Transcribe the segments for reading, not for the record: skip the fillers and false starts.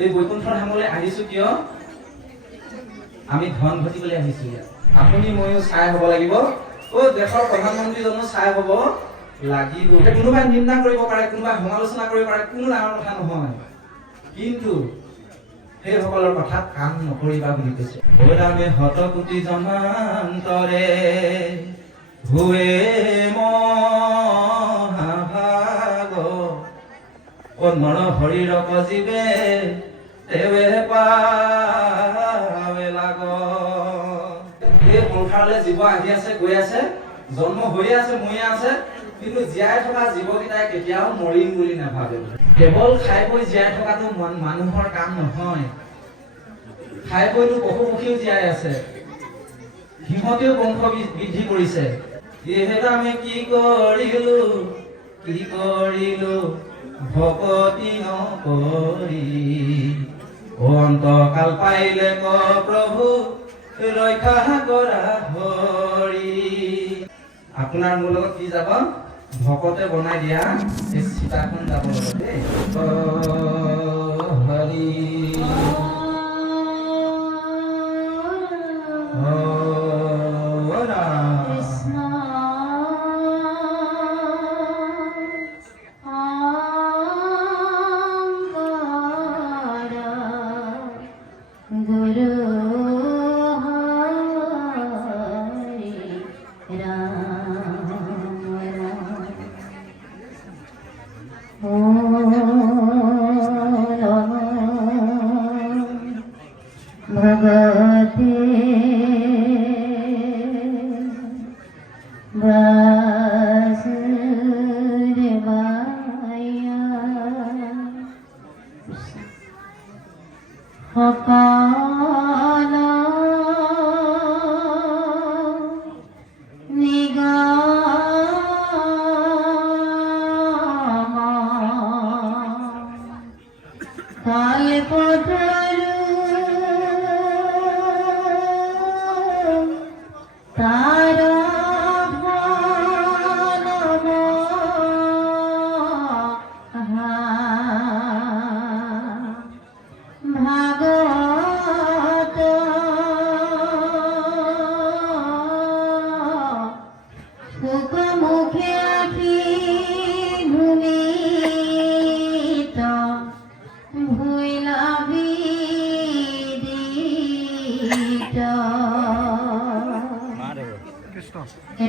এই বৈকুণ্ঠ ধামলৈ আহিছো কিয়? আমি ধন ঘটিবলৈ আহিছো ইয়াত। আপুনি ময়ো চাই হ'ব লাগিব। দেশৰ প্ৰধানমন্ত্ৰীজনো চাই হ'ব লাগিব। কোনোবাই নিন্দা কৰিব পাৰে, কোনোবাই সমালোচনা কৰিব পাৰে, কোনো ডাঙৰ কথা নহয়। কিন্তু সেইসকলৰ কথাত কাম নকৰিবা বুলি কৈছে। ওলামে শতকোটি জনান্তৰে ভুৱে মহাভাগ নৰ হৰিৰ জীৱে তেৱে পাৱে লাগ। এই সংসাৰলৈ জীৱ আহি আছে, গৈ আছে, জন্ম হৈয়ে আছে, মৰিয়ে আছে, কিন্তু জীয়াই থকা জীৱকেইটাই কেতিয়াও মৰিম বুলি নাভাবে। কেৱল খাই বৈ জীয়াই থকাটো মানুহৰ কাম নহয়। খাই বৈতো পশু পক্ষীও জীয়াই আছে, সিহঁতেও বংশ বৃদ্ধি কৰিছে। যিহেতু আমি কি কৰিলো ভকতি নকৰি, অন্তকাল পাইলে ক প্ৰভু ৰক্ষা কৰা হৰি। আপোনাৰ মোৰ লগত কি যাব? ভকতে বনাই দিয়া এই সীতাখন যাব লগত দেই। হৰি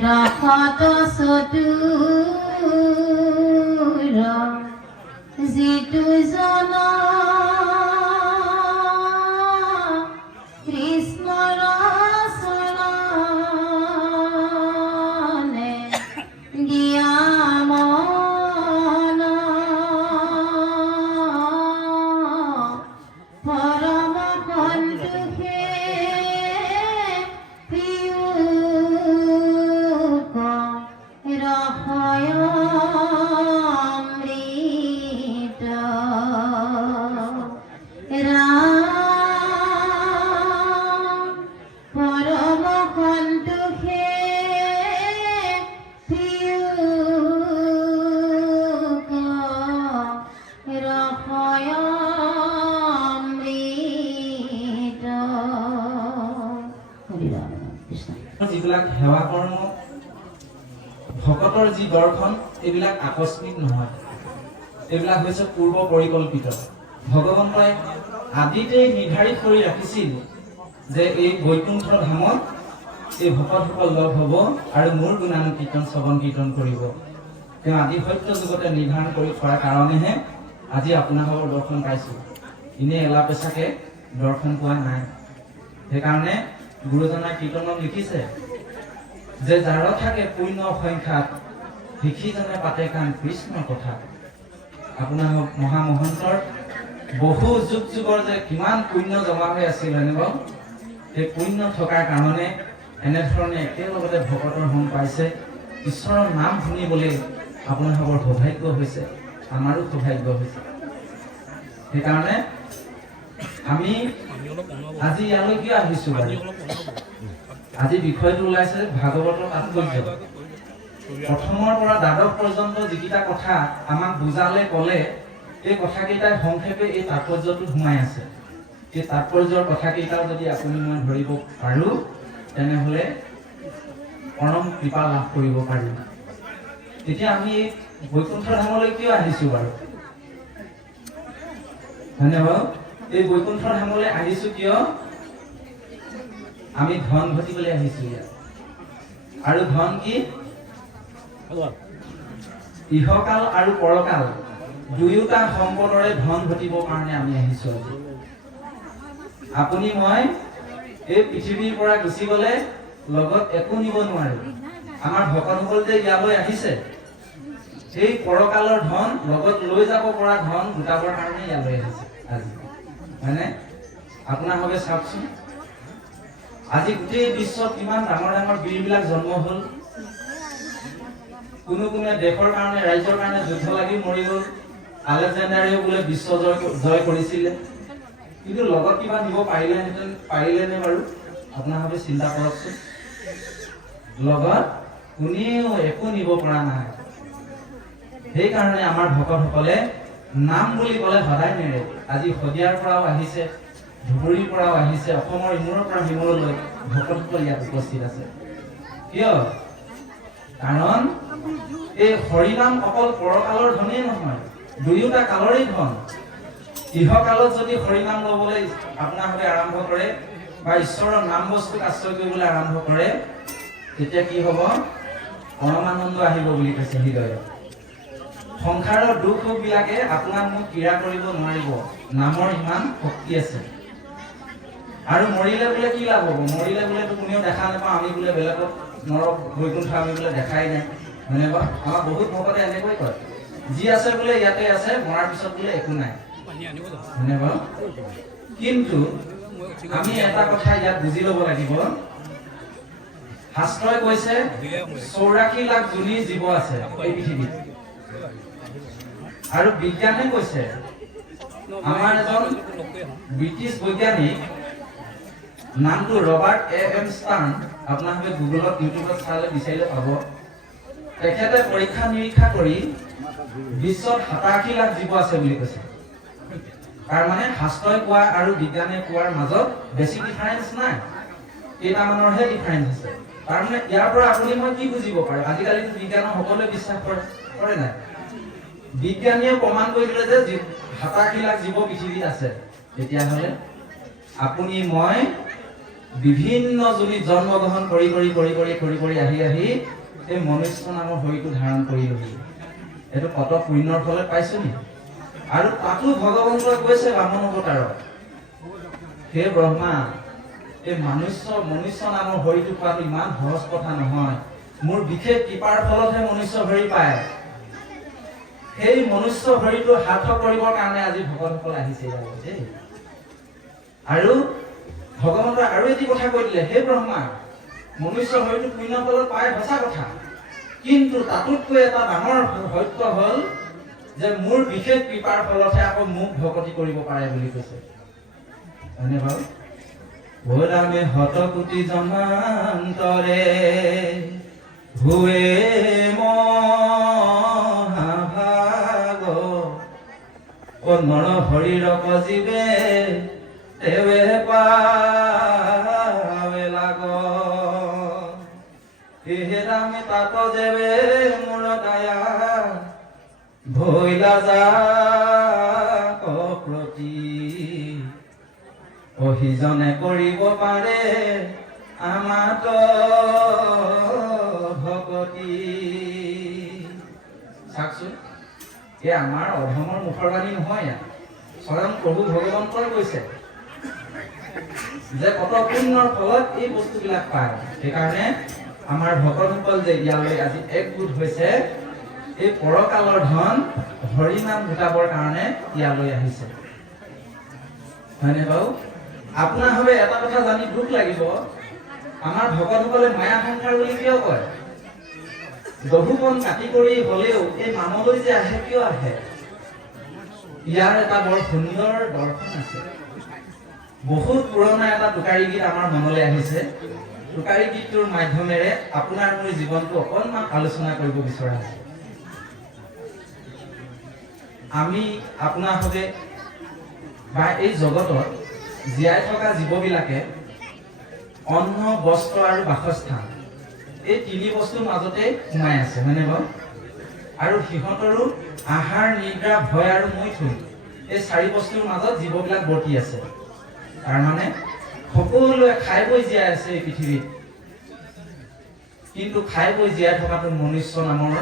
ৰাখত চতুৰ যিটো জনা কৃষ্ণৰ চৰণে দিয়া মন পৰম সন্তোষে যিবিলাক সেৱা কৰ্ম, ভকতৰ যি দৰ্শন, এইবিলাক আকস্মিক নহয়, এইবিলাক হৈছে পূৰ্ব পৰিকল্পিত। ভগৱন্তই আদিতেই নিৰ্ধাৰিত কৰি ৰাখিছিল যে এই বৈকুণ্ঠ ধামত এই ভকতসকল লগ হ'ব আৰু মোৰ গুণানুকীৰ্তন শ্ৰৱণ কীৰ্তন কৰিব। তেওঁ আদি সত্য যুগতে নিৰ্ধাৰণ কৰি থোৱাৰ কাৰণেহে আজি আপোনালোকৰ দৰ্শন পাইছোঁ। এনেই এলা পেচাকে দৰ্শন পোৱা নাই। সেইকাৰণে গুৰুজনাই কীৰ্তনত লিখিছে যে যাৰ থাকে পুণ্য সংখ্যাত ভিক্ষীজনে পাতে কাণ কৃষ্ণ কথা। আপোনাৰ মহামহন্তৰ বহু যুগ যুগৰ যে কিমান পুণ্য জমা হৈ আছিল এনেকুৱা, সেই পুণ্য থকাৰ কাৰণে এনেধৰণে একেলগতে ভকতৰ সংগ পাইছে। ঈশ্বৰৰ নাম শুনিবলৈ আপোনালোকৰ সৌভাগ্য হৈছে, আমাৰো সৌভাগ্য হৈছে। সেইকাৰণে আমি আজি ইয়ালৈ কিয় আহিছো? আজি বিষয়টো ওলাইছে ভাগৱতৰ তাৎপৰ্য। প্ৰথমৰ পৰা দ্বাদশ পৰ্যন্ত যিকেইটা কথা আমাক বুজালে ক'লে, এই কথাকেইটাই সংক্ষেপে এই তাৎপৰ্যটো সোমাই আছে। এই তাৎপৰ্যৰ কথাকেইটাও যদি আপুনি মই ধৰিব পাৰোঁ তেনেহ'লে পৰম কৃপা লাভ কৰিব পাৰিম। তেতিয়া আমি এই বৈকুণ্ঠ ধামলৈ কিয় আহিছোঁ বাৰু? হয়নে বাৰু? এই বৈকুণ্ঠ ধামলৈ আহিছোঁ কিয়? আমি ধন ঘটিবলৈ আহিছোঁ ইয়াত। আৰু ধন কি? ইহকাল আৰু পৰকাল দুয়োটা সম্পদৰে ধন ঘটিবৰ কাৰণে আমি আহিছোঁ আজি। আপুনি মই এই পৃথিৱীৰ পৰা গুচি গ'লে লগত একো নিব নোৱাৰে। আমাৰ ভকতসকল যে ইয়ালৈ আহিছে সেই পৰকালৰ ধন লগত লৈ যাব পৰা ধন গোটাবৰ কাৰণে ইয়ালৈ আহিছে আজি, হয়নে? আপোনাৰ ভাৱে চাওকচোন, আজি গোটেই বিশ্বত কিমান ডাঙৰ ডাঙৰ বীৰবিলাক জন্ম হ'ল। কোনোৱে দেশৰ কাৰণে ৰাজ্যৰ কাৰণে যুদ্ধ লাগি মৰি গ'ল। আলেকজেণ্ডাৰেও বোলে বিশ্ব জয় কৰিছিলে, কিন্তু লগত কিবা নিব পাৰিলেনে বাৰু? আপোনাৰ ভাৱে চিন্তা কৰকচোন। লগত কোনেও একো নিব পৰা নাই। সেইকাৰণে আমাৰ ভকতসকলে নাম বুলি ক'লে সদায় নেৰে। আজি শদিয়াৰ পৰাও আহিছে, ধুবুৰীৰ পৰাও আহিছে, অসমৰ ইমূৰৰ পৰা সিমূৰলৈ ভকতসকল ইয়াত উপস্থিত আছে। কিয়? কাৰণ এই হৰিনাম অকল পৰকালৰ ধনেই নহয়, দুয়োটা কালৰে ধন। ইহকালত যদি হৰিনাম ল'বলৈ আপোনালোকে আৰম্ভ কৰে বা ঈশ্বৰৰ নাম বস্তুক আশ্ৰয় কৰিবলৈ আৰম্ভ কৰে, তেতিয়া কি হ'ব? পৰমানন্দ আহিব বুলি কৈছে হৃদয়ত। সংসাৰৰ দুখ সুখবিলাকে আপোনাক মোক পীড়া কৰিব নোৱাৰিব, নামৰ ইমান শক্তি আছে। আৰু মৰিলে বোলে কি লাভ হ'ব? মৰিলে বোলেতো কোনেও দেখা নাপাওঁ, আমি বোলে বেলেগত নৰক বৈকুণ্ঠ আমি বোলে দেখাই নাই, হয়নে বাৰু? আমাৰ বহুত ভকতে এনেকৈ কয়, যি আছে বোলে ইয়াতে আছে, মৰাৰ পিছত বোলে একো নাই, হয়নে বাৰু? কিন্তু আমি এটা কথা ইয়াত বুজি ল'ব লাগিব। শাস্ত্ৰই কৈছে 84 লাখ যোনি জীৱ আছে এই পৃথিৱীত। আৰু বিজ্ঞানে কৈছে, আমাৰ এজন ব্ৰিটিছ বৈজ্ঞানিক নামটো ৰবাৰ্ট এম ষ্টাৰ্ণ, আপোনালোকে গুগলত ইউটিউবত চালে বিচাৰিলে পাব। তেখেতে পৰীক্ষা নিৰীক্ষা কৰি বিশ্বত 87 লাখ জীৱ আছে বুলি কৈছে। তাৰমানে শাস্ত্ৰই কোৱা আৰু বিজ্ঞানে কোৱাৰ মাজত বেছি ডিফাৰেঞ্চ নাই, কেইটামানৰহে ডিফাৰেঞ্চ আছে। তাৰমানে ইয়াৰ পৰা আপুনি মই কি বুজিব পাৰে? আজিকালি বিজ্ঞানক সকলোৱে বিশ্বাস কৰে নাই? বিজ্ঞানীয়ে প্ৰমাণ কৰি দিলে যে 87 লাখ জীৱ পৃথিৱীত আছে। তেতিয়াহ'লে আপুনি মই বিভিন্ন যোনিত জন্মগ্ৰহণ কৰি আহি এই মনুষ্য নামৰ শৰীৰটো ধাৰণ কৰিলোহি। এইটো কত পুণ্যৰ ফলত পাইছো নি? আৰু তাতো ভগৱন্তই কৈছে বামন অৱতাৰত, হে ব্ৰহ্মা, এই মনুষ্য নামৰ শৰীৰটো পোৱাটো ইমান সহজ কথা নহয়। মোৰ বিশেষ কৃপাৰ ফলতহে মনুষ্য শৰীৰ পায়। সেই মনুষ্য শৰীৰটো সাৰ্থক কৰিবৰ কাৰণে আজি ভকতসকল আহিছে দেই। আৰু ভগৱন্তই আৰু এটি কথা কৈ দিলে, হে ব্ৰহ্মা, মনুষ্য শৰীৰটো পুণ্য ফলত পায় সঁচা কথা, কিন্তু তাতোতকৈ এটা ডাঙৰ সত্য হ'ল যে মোৰ বিশেষ কৃপাৰ ফলতহে আকৌ মোক ভকতি কৰিব পাৰে বুলি কৈছে, হয়নে বাৰু? ভোলামে হতকোটি জন্মান্তৰে ভুৱে মহাভাগ নৰ শৰীৰক জীৱে তেৱে পাৱে লাগ। হে ৰামে তাত যেবে মোৰ দয়া ভৈলা যা প্ৰতি অহিজনে কৰিব পাৰে আমাত ভকতি। চাওকচোন, এই আমাৰ অধমৰ মুখৰ বাণী নহয়, ইয়াত স্বয়ং প্ৰভু ভগৱন্তই কৈছে যে কত পুণ্যৰ ফলত এই বস্তুবিলাক পায়। সেইকাৰণে আমাৰ ভকতসকল যে ইয়ালৈ আজি একগোট হৈছে, এই পৰকালৰ ধন হৰিনাম গোটাবৰ কাৰণে ইয়ালৈ আহিছে, হয়নে বাৰু? আপোনাৰ ভাৱে এটা কথা জানি দুখ লাগিব, আমাৰ ভকতসকলে মায়া সংসাৰ বুলি কিয় কয়? দহুবন কাটি কৰি হলেও এই নামলৈ যে আহে, কিয় আহে? ইয়াৰ এটা বৰ সুন্দৰ দৰ্শন আছে। বহুত পুৰণা এটা টোকাৰী গীত আমাৰ মনলৈ আহিছে। টোকাৰী গীতটোৰ মাধ্যমেৰে আপোনাৰ মোৰ জীৱনটো অকণমান আলোচনা কৰিব বিচৰা হৈছে। আমি আপোনাৰ সৈতে বা এই জগতত জীয়াই থকা জীৱবিলাকে অন্ন বস্ত্ৰ আৰু বাসস্থান এই তিনি বস্তুৰ মাজতে সোমাই আছে হয়নে বাৰু আৰু সিহঁতৰো আহাৰ নিদ্ৰা ভয় আৰু মৈথুন এই চাৰি বস্তুৰ মাজত জীৱবিলাক বৰ্তি আছে তাৰমানে সকলোৱে খাই বৈ জীয়াই আছে এই পৃথিৱীত কিন্তু খাই বৈ জীয়াই থকাটো মনুষ্য নামৰ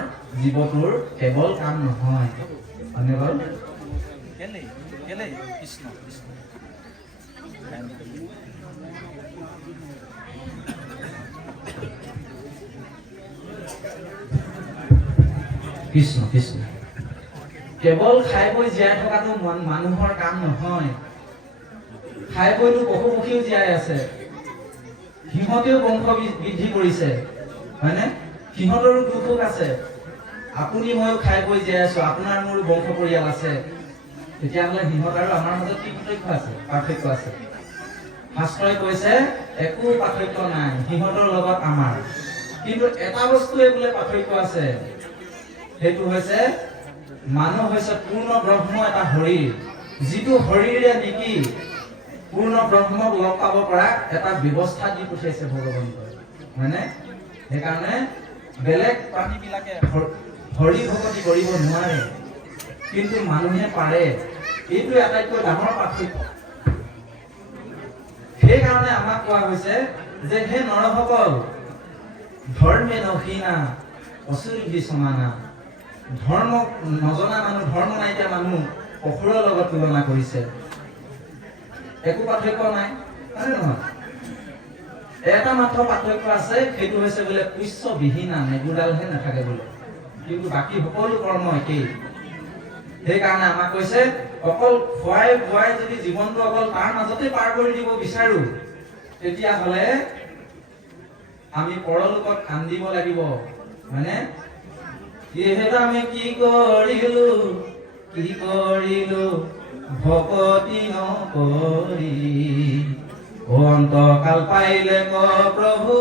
জীৱটোৰ কেৱল কাম নহয় হয়নে বাৰু কৃষ্ণ কৃষ্ণ কৃষ্ণ কেৱল খাই বৈ জীয়াই থকাটো মানুহৰ কাম নহয় খাই বৈতো পশু পক্ষীও জীয়াই আছে সিহঁতেও বংশ বৃদ্ধি কৰিছে হয়নে সিহঁতৰো দুখ আছে আপুনি ময়ো খাই বৈ জীয়াই আছো আপোনাৰ মোৰ বংশ পৰিয়াল আছে তেতিয়াহ'লে সিহঁত আৰু আমাৰ মাজত কি পাৰ্থক্য আছে শাস্ত্ৰই কৈছে একো পাৰ্থক্য নাই সিহঁতৰ লগত আমাৰ কিন্তু এটা বস্তুৱে বোলে পাৰ্থক্য আছে সেইটো হৈছে মানুহ হৈছে পূৰ্ণ ব্ৰহ্ম এটা শৰীৰ যিটো শৰীৰে নেকি পূৰ্ণ ব্ৰহ্মক লগ পাব পৰা এটা ব্যৱস্থা দি পঠিয়াইছে ভগৱন্তই হয়নে সেইকাৰণে বেলেগ প্ৰাণীবিলাকে হৰি ভকতি কৰিব নোৱাৰে কিন্তু মানুহে পাৰে এইটো আটাইতকৈ ডাঙৰ পাৰ্থক্য সেইকাৰণে আমাক কোৱা হৈছে যে হে নৰসকল ধৰ্মে নহীনা অসুৰি সমানা ধৰ্ম নজনা মানুহ ধৰ্ম নাইকিয়া মানুহ অসুৰৰ লগত তুলনা কৰিছে একো পাৰ্থক্য নাই হয়নে নহয় এটা মাত্ৰ পাৰ্থক্য আছে সেইটো হৈছে বোলে পুষ্য বিহীনা নেগুডালহে নাথাকে বোলে কিন্তু বাকী সকলো কৰ্ম একেই সেইকাৰণে আমাক কৈছে অকল খুৱাই বোৱাই যদি জীৱনটো অকল তাৰ মাজতে পাৰ কৰি দিব বিচাৰো তেতিয়াহ'লে আমি পৰলোকত কান্দিব লাগিব হয়নে যিহেতু আমি কি কৰিলো ভকতি নকৰি অন্তকাল পাইলে ক প্ৰভু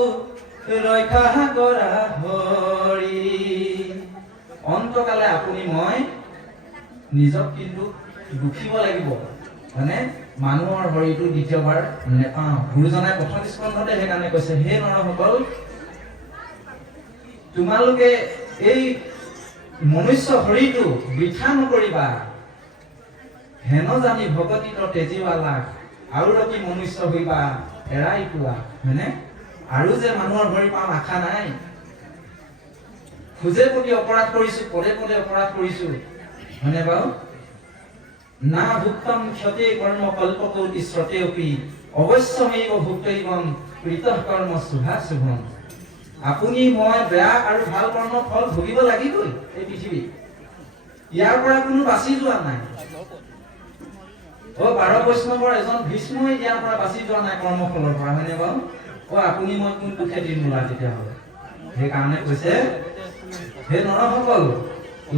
ৰক্ষা কৰা হৰি অন্তকালে আপুনি মই নিজক কিন্তু দুখিব লাগিব মানে মানুহৰ হৰিটো দ্বিতীয়বাৰ নেপাওঁ গুৰুজনাই প্ৰথম স্কন্ধতে সেইকাৰণে কৈছে হে নৰসকল তোমালোকে এই মনুষ্য হৰিটো বৃথা নকৰিবা হেন জানি ভকতিত তেজিৱালা আৰু ৰতি মনুষ্য হইবা এৰাই পোৱা হয়নে আৰু যে মানুহৰ হৰি পাম আশা নাই খুজে প্ৰতি অপৰাধ কৰিছো পদে পদে অপৰাধ কৰিছো হয়নে বাৰু না ভুক্তম ক্ষতে কৰ্ম কল্পকৌতি শ্ৰতেপি অৱশ্যমেব ভুক্তৈবম কৃতঃ কৰ্ম শুভাশুভম আপুনি মই বেয়া আৰু ভাল কৰ্মৰ ফল ভুগিব লাগিবই এই পৃথিৱীত ইয়াৰ পৰা কোনো বাচি যোৱা নাই ও 12 বৈষ্ণৱৰ এজন ভীষ্মই ইয়াৰ পৰা বাচি যোৱা নাই কৰ্মফলৰ পৰা হয়নে বাৰু ও আপুনি মই কোন দুখে দিন মোলা তেতিয়াহ'লে সেইকাৰণে কৈছে হে নৰসকল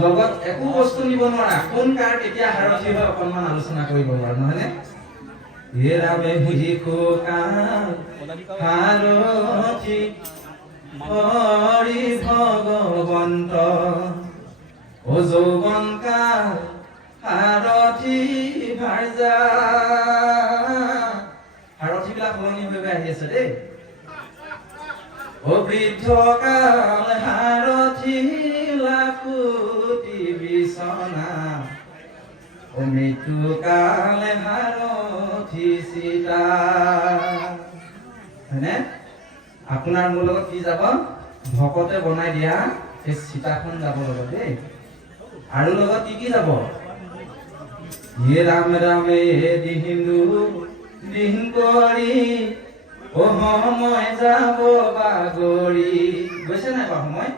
লগত একো বস্তু নিব নোৱাৰা কোন কাৰ কেতিয়া হাৰথি হয় অকণমান আলোচনা কৰিব নোৱাৰা নহয়নে হে ৰামে বুজিখো কাল হাৰথি হৰি ভগৱন্ত ও যৌৱন কাল হাৰথি ভাৰ্যা হাৰথিবিলাক সলনি হৈ আহি আছে দেই ও বৃদ্ধ কাল হাৰথি লাকুতি বিচনা ও মৃত্যু কাল হাৰথি সীতা হয়নে আপোনাৰ মোৰ লগত কি যাব ভকতে বনাই দিয়া এই সীতাখন যাব লগত দেই আৰু লগত কি যাব হে ৰাম ৰামে দিহিন্দু দিন কৰি ও সময় যাব বাগৰি গৈছে নাই বাৰু সময়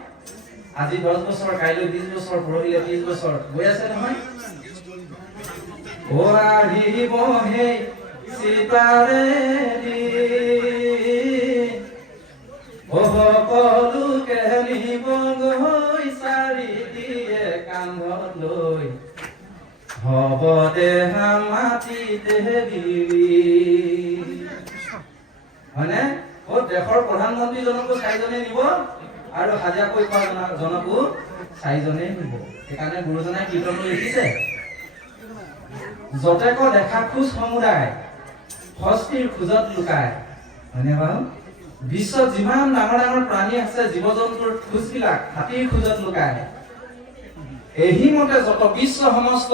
আজি 10 বছৰ কাইলৈ 20 বছৰ পৰহিলে 30 বছৰ গৈ আছে নহয় ও আহিব হে সীতাৰে ও সকলোকে নিব গৈ চাৰি দিয়ে কান্ধত লৈ হব দেহা মাটিতে দিলি হয়নে ও দেশৰ প্ৰধানমন্ত্ৰীজনকো চাৰিজনে নিব আৰু হাজিৰা কৰি খোৱা জনকো চাৰিজনে নিব সেইকাৰণে গুৰুজনাই কীৰ্তনটো লিখিছে যতেক দেখা খোজ সমুদায় হস্তিৰ খোজত লুকায় হয়নে বাৰু বিশ্বত যিমান ডাঙৰ ডাঙৰ প্ৰাণী আছে জীৱ জন্তুৰ খোজবিলাক হাতীৰ খোজত লুকায় এহি মতে যত বিশ্ব সমস্ত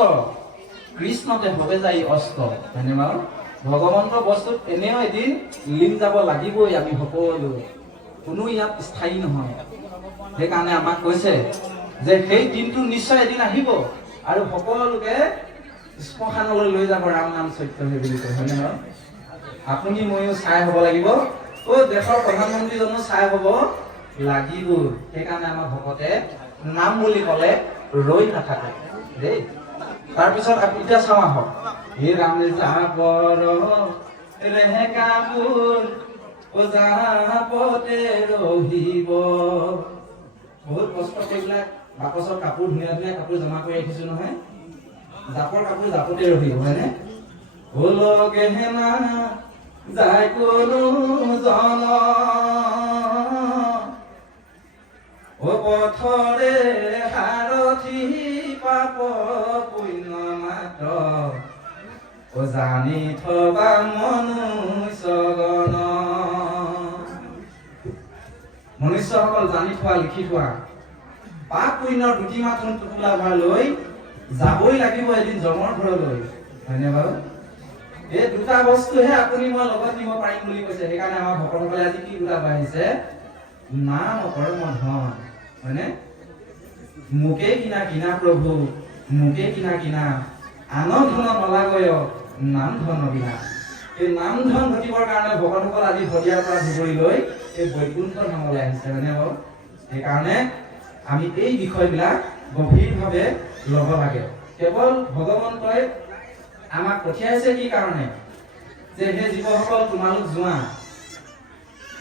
কৃষ্ণতে হবে যাই অস্ত হয়নে বাৰু ভগৱন্ত বস্তুত এনেও এদিন লীন যাব লাগিবই আমি সকলো কোনো ইয়াত স্থায়ী নহয় সেইকাৰণে আমাক কৈছে যে সেই দিনটো নিশ্চয় এদিন আহিব আৰু সকলোকে শ্মশানলৈ লৈ যাব ৰাম নাম সত্য হে বুলি কয় হয়নে বাৰু আপুনি ময়ো চাই হ'ব লাগিব দেশৰ প্ৰধানমন্ত্ৰীজনো চাই হ'ব লাগিব সেইকাৰণে আমাৰ ভকতে নাম বুলি ক'লে ৰৈ নাথাকে দেই তাৰপিছত এতিয়া চাওঁ আহক হে ৰাম যাবৰ ৰেহেকাবোৰ ওজাপতে ৰহিব বহুত কষ্ট কৰি পেলাই বাকচৰ কাপোৰ ধুনীয়া ধুনীয়া কাপোৰ জমা কৰি ৰাখিছো নহয় জাপৰ কাপোৰ জাপতে ৰহিব হয়নে গেহেনা যায় কোনো জন পথৰে সাৰথি পাপ পুণ্য মাত্ৰ জানি থবা মনুষ্যগণ মনুষ্যসকল জানি থোৱা লিখি থোৱা পাপ পুণ্যৰ দুটি মাথোন টোপোলা ভৰাই লৈ যাবই লাগিব এদিন যমৰ ঘৰলৈ হয়নে বাৰু এই দুটা বস্তুহে আপুনি মই লগত নিব পাৰিম বুলি কৈছে সেইকাৰণে আমাৰ ভকতসকলে আজি কি দুটা বাঢ়িছে নাম কৰ্ম ধন হয়নে মোকে কিনা প্ৰভু মোকে কিনা আন ধন নলাগয় নাম ধন বিনা এই নাম ধন ঘটিবৰ কাৰণে ভকতসকল আজি ভদিয়াৰ পৰা ধুবুৰী লৈ এই বৈকুণ্ঠ ধামলৈ আহিছে হয়নে বাৰু সেইকাৰণে আমি এই বিষয়বিলাক গভীৰভাৱে ল'ব লাগে কেৱল ভগৱন্তই আমাক পঠিয়াইছে কি কাৰণে যে হে জীৱসকল তোমালোক যোৱা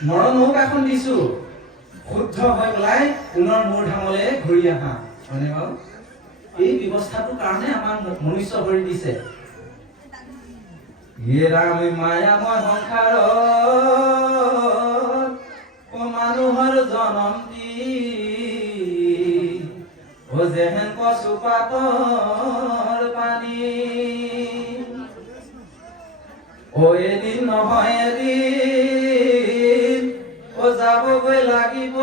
নৰ নৌকাখন দিছো শুদ্ধ হৈ পেলাই পুনৰ মোৰ ধামলৈ ঘূৰি আহা হয়নে বাৰু এই ব্যৱস্থাটোৰ কাৰণে আমাক মনুষ্য কৰি দিছে হে ৰাম মায়াময় সংসাৰত মানুহৰ জনম দি যেহেন পশুপাতৰ পানী এদিন নহয় এদিন যাবগৈ লাগিব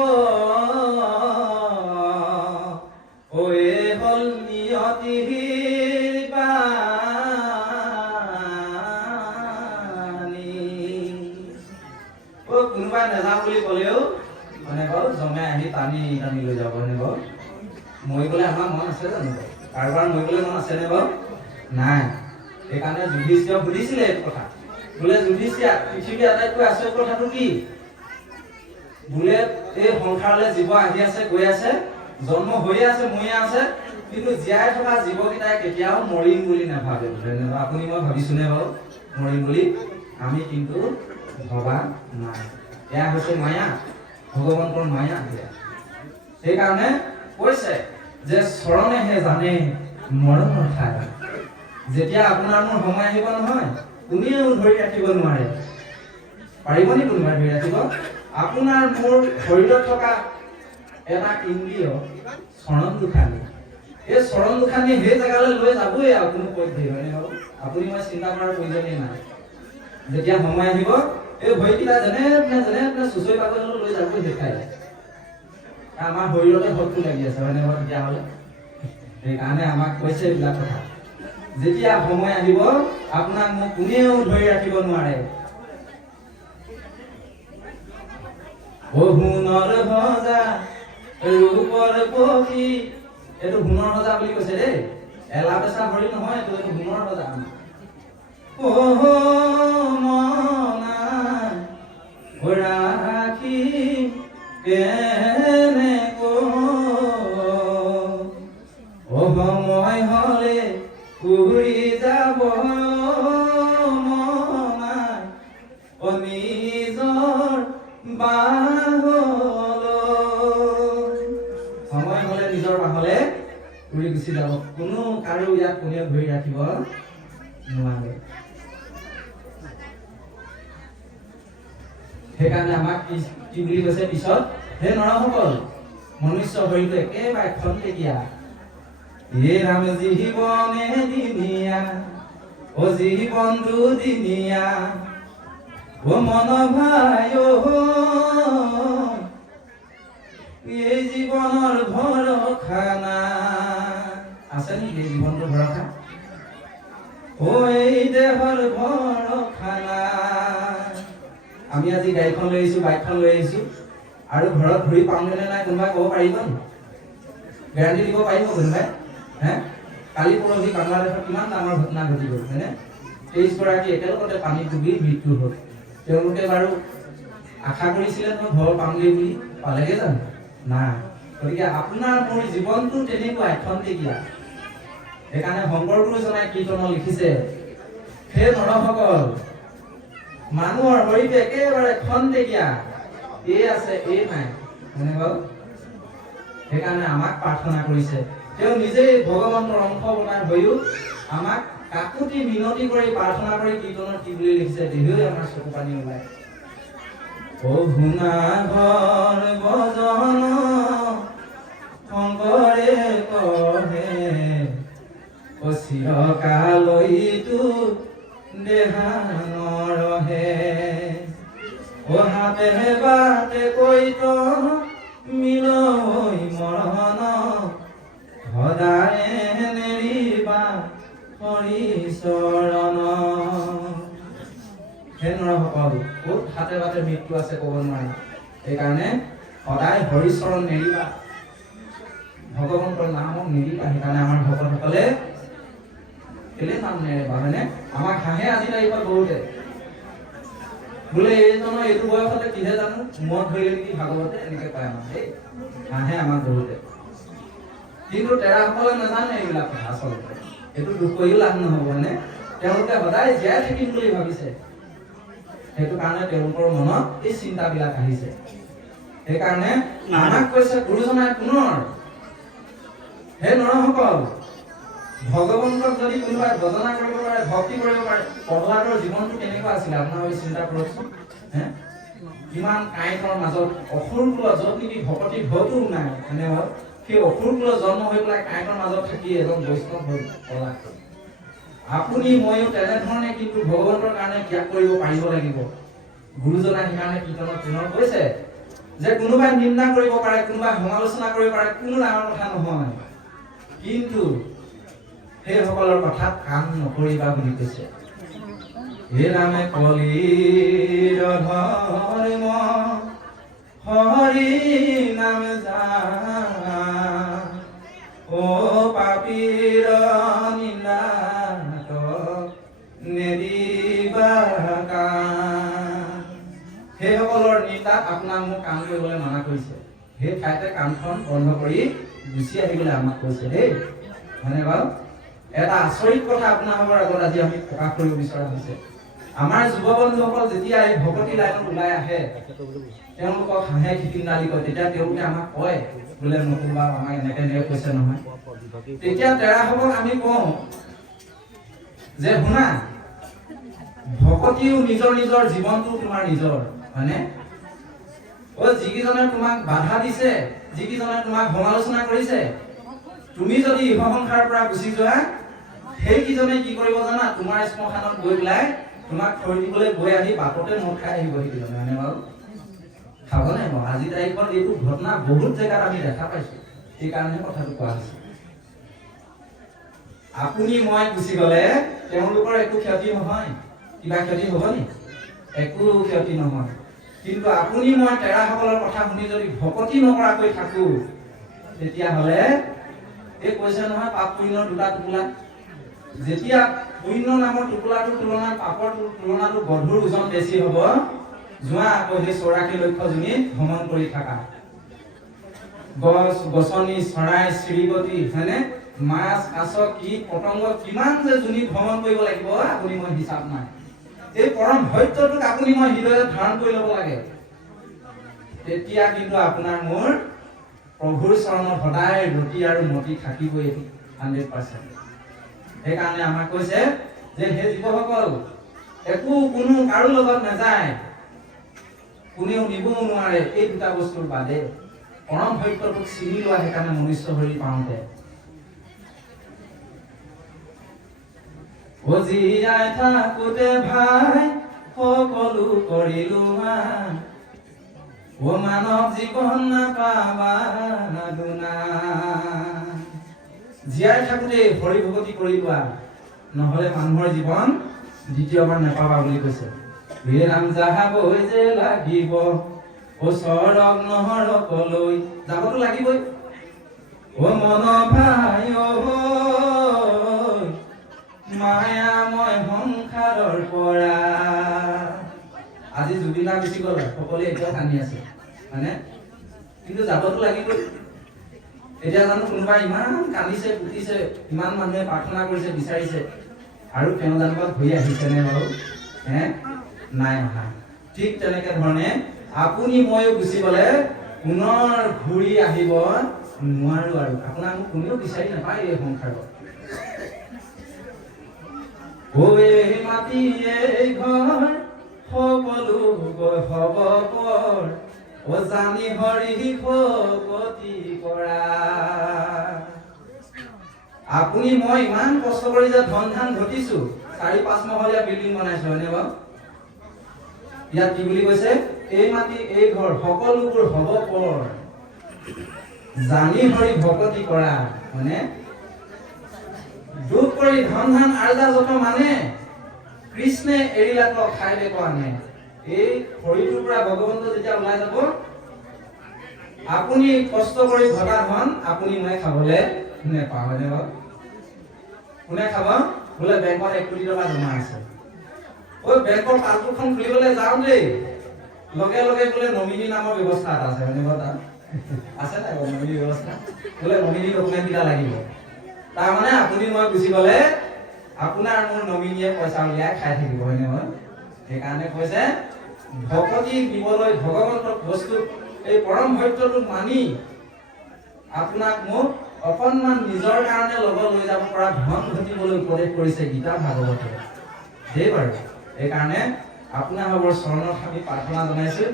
হল নিয়তিৰ বাণী কোনোবাই নাযাওঁ বুলি ক'লেও মানে বাৰু জমে আহি টানি লৈ যাব হয়নে বাৰু মৰিবলৈ আমাৰ মন আছে জানো কাৰোবাৰ মৰিবলৈ মন আছেনে বাৰু নাই সেইকাৰণে যুধিষ্ঠিৰক সুধিছিলে এইটো কথা বোলে যুধিষ্ঠিৰ পৃথিৱীৰ আটাইতকৈ আচৰিত কথাটো কি বোলে এই সংসাৰলৈ জীৱ আহি আছে গৈ আছে জন্ম হৈয়ে আছে মৰিয়ে আছে কিন্তু জীয়াই থকা জীৱকেইটাই কেতিয়াও মৰিম বুলি নাভাবে আপুনি মই ভাবিছোনে বাৰু মৰিম বুলি আমি কিন্তু ভবা নাই এয়া হৈছে মায়া ভগৱন্তৰ মায়া সেইকাৰণে কৈছে যে চৰণেহে জানে মৰণৰ ঠাই যেতিয়া আপোনাৰ মোৰ সময় আহিব নহয় কোনেও ধৰি ৰাখিব নোৱাৰে পাৰিবনি কোনোবাই ধৰি ৰাখিব আপোনাৰ মোৰ শৰীৰত থকা এটা ইন্দ্ৰিয় চৰণ দুখানি এই চৰণ দুখানি সেই জেগালৈ লৈ যাবই আৰু কোনো পধ্যে হয়নে বাৰু আপুনি মই চিন্তা কৰাৰ প্ৰয়োজনেই নাই যেতিয়া সময় আহিব এই ভৰিকেইটা যেনে চুচৰি পাগল লৈ যাবই দেখাই আমাৰ শৰীৰতে ভক্তি লাগি আছে হয়নে বাৰু তেতিয়াহ'লে সেইকাৰণে আমাক কৈছে এইবিলাক কথা যেতিয়া সময় আহিব আপোনাক মোক কোনেও ধৰি ৰাখিব নোৱাৰে হুনৰ ভজা ৰূপৰ পক্ষী এইটো হুনৰ ভজা বুলি কৈছে দেই এলা পেচা ভৰি নহয় এইটো হুনৰ ভজা মনা ৰাখি সময় হলে ঘূৰি যাব নিজৰ সময় হলে নিজৰ বাহলে ঘূৰি গুচি যাব কোনো কাৰো ইয়াত কোনেও ধৰি ৰাখিব নোৱাৰে সেইকাৰণে আমাক কি বুলি কৈছে পিছত হে নৰসকল মনুষ্য শৰীৰটো একেবাৰে খন্তেকীয়া হে ৰাম জীৱনে দিনীয়া ও জীবন দুদিনীয়া ও মন ভাই এই জীৱনৰ ভৰসা নাই আছে নেকি এই জীৱনটো ভৰসা ও এই দেহৰ ভৰসা নাই আমি আজি গাড়ীখন লৈ আহিছো বাইকখন লৈ আহিছো আৰু ঘৰত ঘূৰি পাওঁগে নাই কোনোবাই ক'ব পাৰিব গেৰাণ্টি দিব পাৰিব কোনোবাই হে কালি পৰহি বাংলাদেশত কিমান ডাঙৰ ঘটনা ঘটি গ'ল হয়নে 23 গৰাকী একেলগতে পানীত ডুবি মৃত্যু হ'ল তেওঁলোকে বাৰু আশা কৰিছিলে নহয় ঘৰ পামগে বুলি পালেগে জানো নাই গতিকে আপোনাৰ মোৰ জীৱনটো তেনেকুৱা খন্তেকীয়া সেইকাৰণে শংকৰ গুৰুজনাই কীৰ্তনত লিখিছে হে নৰসকল মানুহৰ শৰীৰটো একেবাৰে খন্তেকীয়া এই আছে এই নাই হয়নে বাৰু সেইকাৰণে আমাক প্ৰাৰ্থনা কৰিছে তেওঁ নিজেই ভগৱন্তৰ অংশ বনাই হৈও আমাক কাকুতি মিনতি কৰি প্ৰাৰ্থনা কৰি কীৰ্তনত কি বুলি লিখিছে দেহেও আমাৰ চকু পানী ওলায় ও শুনা ঘৰ বজন শংকৰে কহে ও চিৰকালৈতো দেহা নৰহে ও হাতে বাটে কৈত মিলৈ মৰণ সদায়ে নেৰিবা হৰি চৰণ হে নৰসকল ক'ত হাতে বাটে মৃত্যু আছে ক'ব নোৱাৰি সেইকাৰণে সদায় হৰি চৰণ নেৰিবা ভগৱন্তৰ নামক নেৰিবা সেইকাৰণে আমাৰ ভকতসকলে কেলে নাম নেৰিবা হয়নে আমাক হাঁহে আজি তাৰিখত বহুতে বোলে এইজনৰ এইটো বয়সতে কিহে জানো মদ ধৰিলে নেকি ভাগৱতে এনেকে কয় আমাক দেই হাঁহে আমাক বহুতে কিন্তু তেৰাসকলে নাজানে এইবিলাক কথা আচলতে এইটো দুখ কৰিও লাভ নহ'ব হয়নে তেওঁলোকে সদায় জীয়াই থাকিম বুলি ভাবিছে সেইটো কাৰণে তেওঁলোকৰ মনত এই চিন্তাবিলাক আহিছে সেইকাৰণে আমাক কৈছে গুৰুজনাই পুনৰ হে নৰসকল ভগৱন্তক যদি কোনোবাই ভজনা কৰিব পাৰে ভক্তি কৰিব পাৰে প্ৰহ্লাদৰ জীৱনটো কেনেকুৱা আছিলে আপোনালোকে চিন্তা কৰকচোন হে কিমান কাঁইটৰ মাজত অসুৰ কুলত য'ত নেকি ভকতি ভয়তো নাই হয়নে বাৰু সেই অসুৰ কুলত জন্ম হৈ পেলাই কাঁইটৰ মাজত থাকি এজন বৈষ্ণৱ হ'ল প্ৰহ্লাদ আপুনি ময়ো তেনেধৰণে কিন্তু ভগৱন্তৰ কাৰণে ত্যাগ কৰিব পাৰিব লাগিব গুৰুজনাই সেইকাৰণে কীৰ্তনত পুনৰ কৈছে যে কোনোবাই নিন্দা কৰিব পাৰে কোনোবাই সমালোচনা কৰিব পাৰে কোনো ডাঙৰ কথা নহয় কিন্তু সেইসকলৰ কথাত কাম নকৰিবা বুলি কৈছে হে ৰামে কলিৰ ধৰ্ম হৰি নাম জানা ও পাপীৰ নিন্দা নেৰিবা সেইসকলৰ নিন্দাত আপোনাক মোক কাম কৰিবলৈ মানা কৰিছে সেই ঠাইতে কামখন বন্ধ কৰি গুচি আহিবলৈ আমাক কৈছে দেই হয়নে বাৰু এটা আচৰিত কথা আপোনালোকৰ আগত আজি আমি প্ৰকাশ কৰিব বিচৰা হৈছে আমাৰ যুৱ বন্ধুসকল যেতিয়া এই ভকতি লাইনত ওলাই আহে তেওঁলোকক হাঁহে খিটিংদালি কয় তেতিয়া তেওঁলোকে আমাক কয় বোলে নকবা আমাক এনেকে কৈছে নহয় তেতিয়া তেৰাসকলক আমি কওঁ যে শুনা ভকতিও নিজৰ নিজৰ জীৱনটো তোমাৰ নিজৰ হয়নে ও যিকেইজনে তোমাক বাধা দিছে যিকেইজনে তোমাক সমালোচনা কৰিছে তুমি যদি ইহ সংসাৰৰ পৰা গুচি যোৱা সেইকেইজনে কি কৰিব জানা তোমাৰ শ্মশানত গৈ পেলাই তোমাক খৰি দিবলৈ গৈ আহি বাটতে মদ খাই আহিব সেইকেইজনে হয়নে বাৰু খাব নাই বাৰু আজি তাৰিখত এইটো ঘটনা বহুত জেগাত আমি দেখা পাইছো সেইকাৰণে কথাটো কোৱা হৈছে আপুনি মই গুচি গ'লে তেওঁলোকৰ একো ক্ষতি নহয় কিবা ক্ষতি হ'ব নি একো ক্ষতি নহয় কিন্তু আপুনি মই তেৰাসকলৰ কথা শুনি যদি ভকতি নকৰাকৈ থাকো তেতিয়াহ'লে এই কৈছে নহয় পাপ পুণ্যৰ দুটা টোপোলা যেতিয়া পুণ্য নামৰ টোপোলাটোৰ তুলনাত পাপৰ তুলনাটো গধুৰ ওজন বেছি হ'ব যোৱা আকৌ সেই 84 লক্ষ জনীত ভ্ৰমণ কৰি থাকা গছ গছনি চৰাই চিৰিকটি হয়নে মাছ কাছ কীট পতংগ কিমান যে জনী ভ্ৰমণ কৰিব লাগিব আপুনি মই হিচাপ নাই এই পৰম সত্যটোক আপুনি মই হৃদয়ত ধাৰণ কৰি ল'ব লাগে তেতিয়া কিন্তু আপোনাৰ মোৰ প্ৰভুৰ চৰণত সদায় ৰতি আৰু মতি থাকিবই 100%। সেইকাৰণে আমাক কৈছে যে হে জীৱসকল একো কোনো কাৰো লগত নাযায় কোনেও নিবও নোৱাৰে এই দুটা বস্তুৰ বাদে পৰম সত্যটোক চিনি লোৱা সেইকাৰণে মনুষ্য শৰীৰ পাওঁতে ও জীয়াই থাকোতে ভাই সকলো কৰিলো মান মানৱ জীৱন নাপাবা দুনা জীয়াই থাকোতে হৰি ভকতি কৰি লোৱা নহলে মানুহৰ জীৱন দ্বিতীয়বাৰ নাপাবা বুলি কৈছে হে ৰাম যাহাবৈ যে লাগিব ওচৰক নহৰকলৈ যাবতো লাগিবই মন ভাই মায়াময় সংসাৰৰ পৰা আজি জুবিনা গুচি গ'ল সকলোৱে এতিয়াও কান্দি আছে মানে কিন্তু যাবতো লাগিবই এতিয়া জানো কোনোবা ইমান কান্দিছে পুতিছে ইমান মানুহে প্ৰাৰ্থনা কৰিছে বিচাৰিছে আৰু তেওঁ জানিব ঘূৰি আহিছেনে বাৰু নাই অহা ঠিক তেনেকে ধৰণে আপুনি ময়ো গুচি গ'লে পুনৰ ঘূৰি আহিব নোৱাৰো আৰু আপোনাক কোনেও বিচাৰি নাপায় এই সংসাৰত মাটি এই ঘৰ সকলো হব পৰ জানি হৰি ভকতি কৰা আপুনি মই ইমান কষ্ট কৰি যে ধন ধান ঘটিছো 4-5 মহলীয়া বিল্ডিং বনাইছো হয়নে বাৰু ইয়াত কি বুলি কৈছে এই মাটি এই ঘৰ সকলোবোৰ হব পৰ জানি হৰি ভকতি কৰা মানে দুখ কৰি ধন ধান আৰ্জা যত মানে কৃষ্ণে এৰিলাক খাই দেখো আনে এই শৰীৰটোৰ পৰা ভগৱন্ত যেতিয়া ওলাই যাব আপুনি কষ্ট কৰি ঘটা ধন আপুনি মই খাবলে নেপাওঁ হয়নে বাৰু কোনে খাব বোলে বেংকত 1 কোটি টকা জমা আছে বেংকৰ পাছবুকখন খুলিবলৈ যাওঁ দেই লগে লগে বোলে নমিনী নামৰ ব্যৱস্থা এটা আছে হয়নে বাৰু তাত আছে নাই নমিনী ব্যৱস্থা বোলে নমিনী ডকুমেণ্ট কেইটা লাগিব তাৰমানে আপুনি মই গুচি গ'লে আপোনাৰ মোৰ নমিনীয়ে পইচা উলিয়াই খাই থাকিব হয়নে বাৰু সেইকাৰণে কৈছে ভকতি দিবলৈ ভগৱন্তক বস্তু এই পৰম সত্যটোক মানি আপোনাক মোক অকণমান নিজৰ কাৰণে লগত লৈ যাব পৰা ধন ঘটিবলৈ উপদেশ কৰিছে গীতা ভাগৱতে দেই বাৰু এইকাৰণে আপোনাৰ ভাৱৰ চৰণত আমি প্ৰাৰ্থনা জনাইছো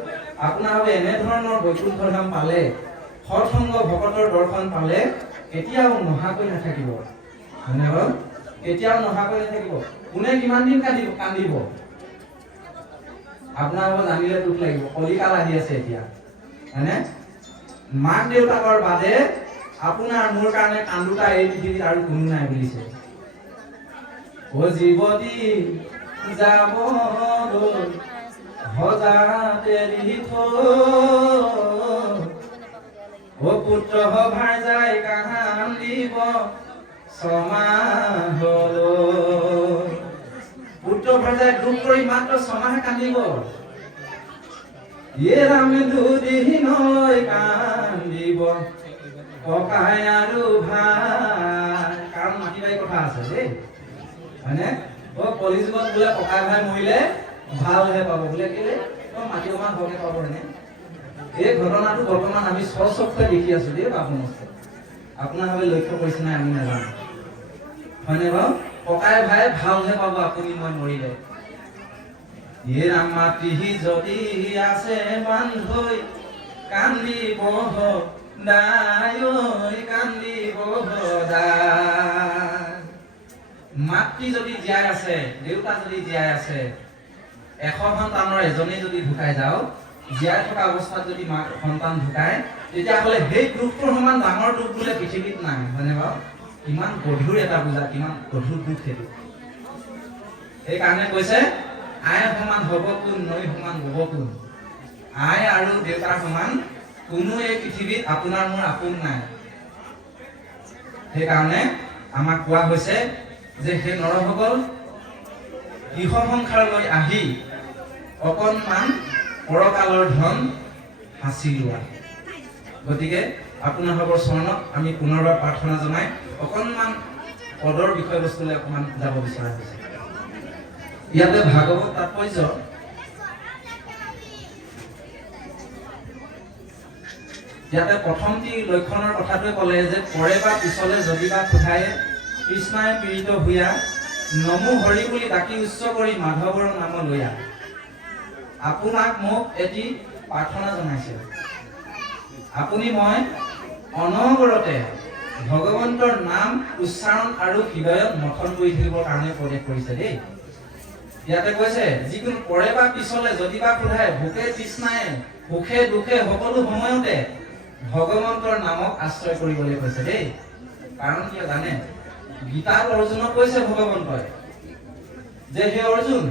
আপোনাৰ ভাৱে এনেধৰণৰ বৈকুণ্ঠ ধাম পালে সৎসংগ ভকতৰ দৰ্শন পালে কেতিয়াও নহাকৈ নাথাকিব হয়নে বাৰু কেতিয়াও নহাকৈ নাথাকিব কোনে কিমান দিন কান্দিব আপোনাৰ ভাৱে জানিলে দুখ লাগিব কলিকাল আহি আছে এতিয়া হয়নে মাক দেউতাকৰ বাদে আপোনাৰ মোৰ কাৰণে কান্দোতা এই পৃথিৱীত আৰু কোনো নাই বুলিছে জীৱতী যাব হজাতে পুত্ৰ ভাই যায় কাহান দিব ছমাহ পুত্ৰ ভাই যায় দুখ কৰি মাত্ৰ ছমাহে কান্দিব ৰামে দুদিনলৈ কান্দিব ককাই আৰু ভাই কাৰণ মাটি বাৰী কথা আছে দেই হয়নে কলিযুগত বোলে ককাই ভাই মৰিলে ভালহে পাব বোলে কেলে মাটি অকমান ভালকে পাব হয়নে এই ঘটনাটো বৰ্তমান আমি স্বচক্ষে দেখি আছো দেই বাপু আপোনাৰ ভাৱে লক্ষ্য কৰিছে নাই আমি নাজানো হয়নে বাৰু ককাই ভাই ভালহে পাব আপুনি মই মৰিলে মাটি যদি আছে বান্ধৈ কান্দিব কান্দিব মাতৃ যদি জীয়াই আছে দেউতা যদি জীয়াই আছে 100 সন্তানৰ এজনেই যদি ঢুকাই যাও জীয়াই থকা অৱস্থাত যদি সন্তান ঢুকায় তেতিয়াহ'লে সেই দুখটোৰ সমান ডাঙৰ দুখ বোলে পৃথিৱীত নাই হয়নে বাৰু কিমান গধুৰ এটা বুজা কিমান গধুৰ দুখ সেইটো সেইকাৰণে কৈছে আই সমান হ'ব কোন নৈ সমান হ'ব কোন আই আৰু দেউতাৰ সমান কোনো এই পৃথিৱীত আপোনাৰ মোৰ আপোন নাই সেইকাৰণে আমাক কোৱা হৈছে যে হে নৰসকল গৃহ সংসাৰলৈ আহি অকণমান পৰকালৰ ধন সাঁচি লোৱা গতিকে আপোনাৰ ভাৱৰ চৰণত আমি পুনৰবাৰ প্ৰাৰ্থনা জনাই অকণমান পদৰ বিষয়বস্তুলৈ অকণমান যাব বিচৰা হৈছে ইয়াতে ভাগৱত তাৎপৰ্য ইয়াতে প্ৰথমটি লক্ষণৰ কথাটোৱে ক'লে যে পৰে বা পিছলে যদি বা সোধায়ে কৃষ্ণাই পীড়িত ভূঞা নমো হৰি বুলি ডাকি উচ্চ কৰি মাধৱৰ নাম লৈয়া আপোনাক মোক এটি প্ৰাৰ্থনা জনাইছে আপুনি মই অনবৰতে ভগৱন্তৰ নাম উচ্চাৰণ আৰু হৃদয়ত মথন কৰি থাকিবৰ কাৰণে উপদেশ কৰিছে দেই। ইয়াতে কৈছে যিকোনো পৰে বা পিছলে যদি বা সোধায় ভোকে তৃষ্ণাই সুখে দুখে সকলো সময়তে ভগৱন্তৰ নামক আশ্ৰয় কৰিবলৈ কৈছে দেই। কাৰণ কিয় জানে? গীতাত অৰ্জুনক কৈছে ভগৱন্তই যে হে অৰ্জুন,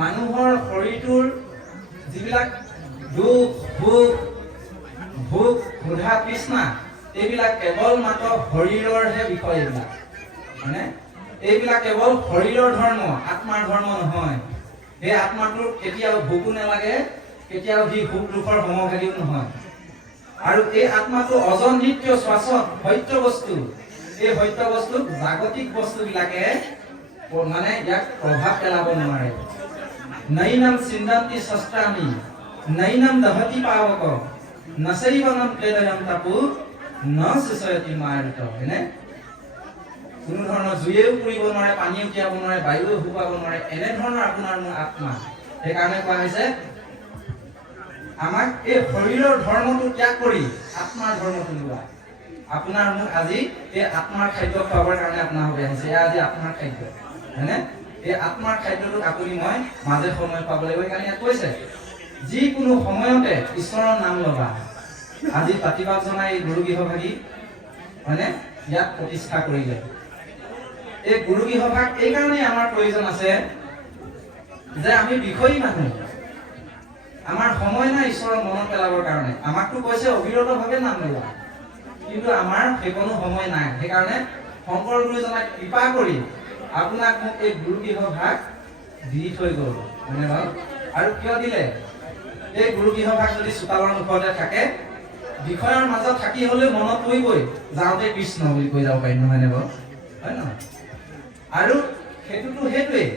মানুহৰ শৰীৰটোৰ যিবিলাক দুখ ভোক ক্ষুধা তৃষ্ণা এইবিলাক কেৱল মাত্ৰ শৰীৰৰহে বিষয়। এইবিলাক মানে এইবিলাক কেৱল শৰীৰৰ ধৰ্ম, আত্মাৰ ধৰ্ম নহয়। সেই আত্মাটোৰ কেতিয়াও ভোকো নালাগে, কেতিয়াও সি সুখ দুখৰ সমভাগীও নহয়। আৰু এই আত্মাটো অজন নিত্য শাশ্বত সত্য বস্তু। এই সত্য বস্তুক জাগতিক বস্তুবিলাকে মানে ইয়াক প্ৰভাৱ পেলাব নোৱাৰে। নৈনাম চিন্তান্তি শস্ত্ৰাণি নৈনাম দহতি পাৱক নচৈবনম ক্লেদয়ম তাপু ন শিশয়তি মায়ুত। হয়নে? কোনো ধৰণৰ জুয়েও পুৰিব নোৱাৰে, পানীও তিয়াব নোৱাৰে, বায়ুও শুকাব নোৱাৰে, এনেধৰণৰ আপোনাৰ মোৰ আত্মা। সেইকাৰণে কোৱা হৈছে আমাক এই শৰীৰৰ ধৰ্মটো ত্যাগ কৰি আত্মাৰ ধৰ্মটো লোৱা। আপোনাৰ মোক আজি এই আত্মাৰ খাদ্য খুৱাবৰ কাৰণে আপোনাৰ হৈ আহিছে। এয়া আজি আত্মাৰ খাদ্য, হয়নে? এই আত্মাৰ খাদ্যটোক আপুনি মই মাজে সময়ে পাব লাগিব। সেইকাৰণে ইয়াত কৈছে যিকোনো সময়তে ঈশ্বৰৰ নাম ল'বা। আজি প্ৰতিবাদ জনাই এই গুৰু গৃহভাগী হয়নে ইয়াত প্ৰতিষ্ঠা কৰিলে। এই গুৰু গৃহভাগ এইকাৰণে আমাৰ প্ৰয়োজন আছে যে আমি বিষয়ী মানুহ, আমাৰ সময় নাই ঈশ্বৰৰ মনত পেলাবৰ কাৰণে। আমাকতো কৈছে অবিৰতভাৱে নাম লোৱা, কিন্তু আমাৰ সেইকণো সময় নাই। সেইকাৰণে শংকৰ গুৰুজনাক কৃপা কৰি আপোনাক মোক এই গুৰু গৃহভাগ দি থৈ গ'ল, হয়নে বাৰু? আৰু কিয় দিলে? এই গুৰু গৃহভাগ যদি চোতালৰ মুখতে থাকে, বিষয়ৰ মাজত থাকি হ'লেও মনত পৰিবই যাওঁতে কৃষ্ণ বুলি কৈ যাব পাৰিম, নহয়নে বাৰু? হয় নহয়? আৰু সেইটোৱেই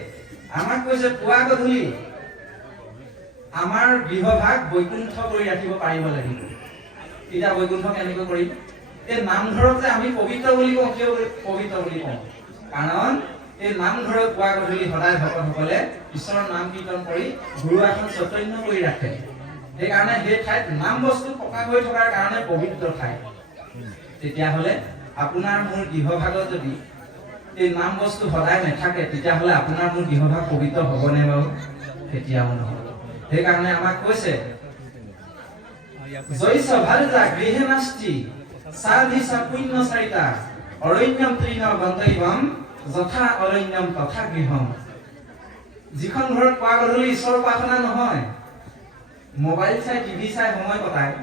আমাক কৈছে পুৱা গধূলি আমাৰ গৃহভাগ বৈকুণ্ঠ কৰি ৰাখিব পাৰিব লাগিব। এতিয়া বৈকুণ্ঠ কেনেকৈ কৰিম? এই নামঘৰক যে আমি পবিত্ৰ বুলি কওঁ, কিয় পবিত্ৰ বুলি কওঁ? কাৰণ এই নামঘৰত পুৱা গধূলি সদায় ভকতসকলে ঈশ্বৰৰ নাম কীৰ্তন কৰি গুৰু আসন চৈতন্য কৰি ৰাখে। সেইকাৰণে সেই ঠাইত নাম বস্তু প্ৰকাশ হৈ থকাৰ কাৰণে পবিত্ৰ ঠাই। তেতিয়াহ'লে আপোনাৰ মোৰ গৃহভাগত যদি এই নাম বস্তু সদায় নাথাকে, তেতিয়াহ'লে আপোনাৰ মোৰ গৃহভাগ পবিত্ৰ হ'বনে বাৰু? কেতিয়াও নহ'ব। সেইকাৰণে আমাক কৈছে জয়ছ ভাৰজা গৃহে নাস্তি সাধিসা পুণ্য চাৰিতা অৰণ্যম তৃণ গন্তব্যম যথা অৰণ্যম তথা গৃহম। যিখন ঘৰত পুৱা গধূলি ঈশ্বৰৰ উপাসনা নহয়, মোবাইল চাই টিভি চাই সময় কটায়,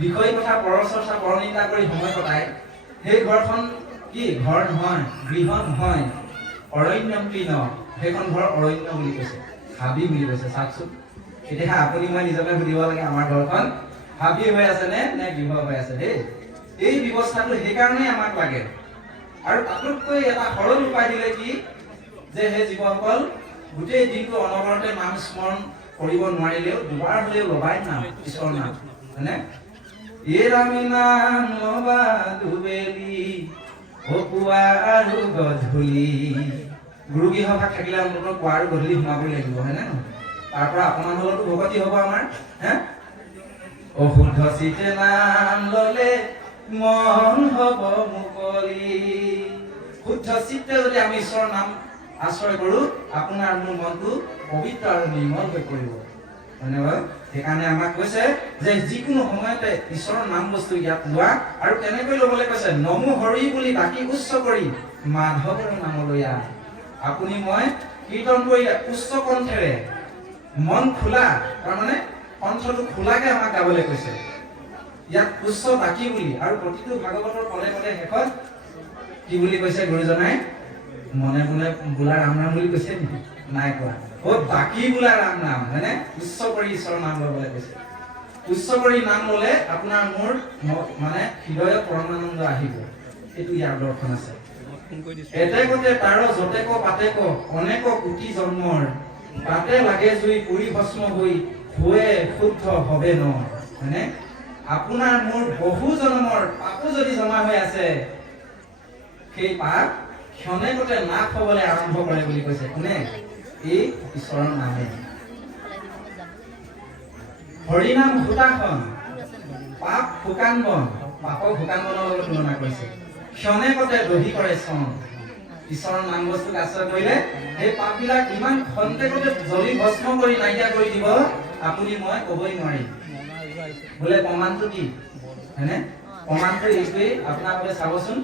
বিষয় কথা পৰচৰ্চা পৰনিন্দা কৰি সময় কটায়, সেই ঘৰখন কি ঘৰ নহয়, গৃহ নহয়, অৰণ্যম তৃণ। সেইখন ঘৰ অৰণ্য বুলি কৈছে, হাবি বুলি কৈছে। চাওকচোন, এতিয়া আপুনি মই নিজকে সুধিব লাগে আমাৰ ঘৰখন হাবি হৈ আছে নে গৃহ হৈ আছে দেই। এই ব্যৱস্থাটো সেইকাৰণে আমাক লাগে। আৰু তাতোতকৈ এটা সৰল উপায় দিলে কি যে সেই জীৱসকল গোটেই দিনটো অনবৰতে নাম স্মৰণ কৰিব নোৱাৰিলেও দুবাৰ হ'লেও লবাই নাম, ঈশ্বৰৰ নাম, হয়নে? এ ৰামে নাম লবা দুবেলি পুৱা আৰু গধূলি। গুৰু গৃহভাগ থাকিলে অন্ততঃ পুৱা আৰু গধূলি সোমাবই লাগিব, হয়নে? তাৰ পৰা অকণমান হ'লেতো ভকতি হ'ব আমাৰ। অশুদ্ধ চিতে নাম ল'লে মন হ'ব মুকলি। শুদ্ধ চিত্তে যদি আমি ঈশ্বৰৰ নাম আশ্ৰয় কৰোঁ, আপোনাৰ মোৰ মনটো পবিত্ৰ আৰু নিৰ্মল হৈ পৰিব, হয়নে বাৰু? সেইকাৰণে আমাক কৈছে যে যিকোনো সময়তে ঈশ্বৰৰ নাম বস্তু ইয়াত লোৱা। আৰু কেনেকৈ ল'বলৈ কৈছে? নমো হৰি বুলি বাকী উচ্চ কৰি মাধৱৰ নামলৈ আহ। আপুনি মই কীৰ্তন কৰিলে উচ্চ কণ্ঠেৰে, মন খোলা, তাৰমানে কণ্ঠটো খোলাকে আমাক গাবলৈ কৈছে। ইয়াত উচ্চ বাকী বুলি। আৰু প্ৰতিটো ভাগৱতৰ পদে পদে শেষত কি বুলি কৈছে গুৰুজনাই? মনে মনে বোলা ৰাম নাম বুলি কৈছে নেকি? নাই কোৱা। বাকী বোলা ৰাম নাম, হয়নে? উচ্চ কৰি ঈশ্বৰৰ নাম ল'বলৈ কৈছে। উচ্চ কৰি নাম ল'লে আপোনাৰ মোৰ মানে হৃদয়ত পৰমানন্দ আহিব। সেইটো ইয়াৰ দৰ্শন আছে। এতে কতে তাৰ যতে ক পাতে ক অনেক কোটি জন্মৰ তাতে লাগে জুই পুৰি ভস্ম হৈ শুৱে শুদ্ধ হবে ন, হয়নে? আপোনাৰ মোৰ বহু জন্মৰ পাপো যদি জমা হৈ আছে, সেই পাপ ক্ষণেকতে নাশ হ'বলৈ আৰম্ভ কৰে বুলি কৈছে। কোনে? এই ঈশ্বৰৰ নামে। হৰিনাম শুকান পাপ শুকান বন, পাপক শুকান বনৰ লগত তুলনা কৰিছে। ক্ষণেকতে দহি কৰে চন ঈশ্বৰৰ নাম বস্তুক আশ্ৰয় কৰিলে সেই পাপবিলাক ইমান খন্তেকতে জ্বলি ভস্ম কৰি নাইকিয়া কৰি দিব আপুনি মই ক'বই নোৱাৰিম বোলে প্ৰমাণটো কি হয়নে প্ৰমাণটো এইটোৱেই আপোনালোকে চাবচোন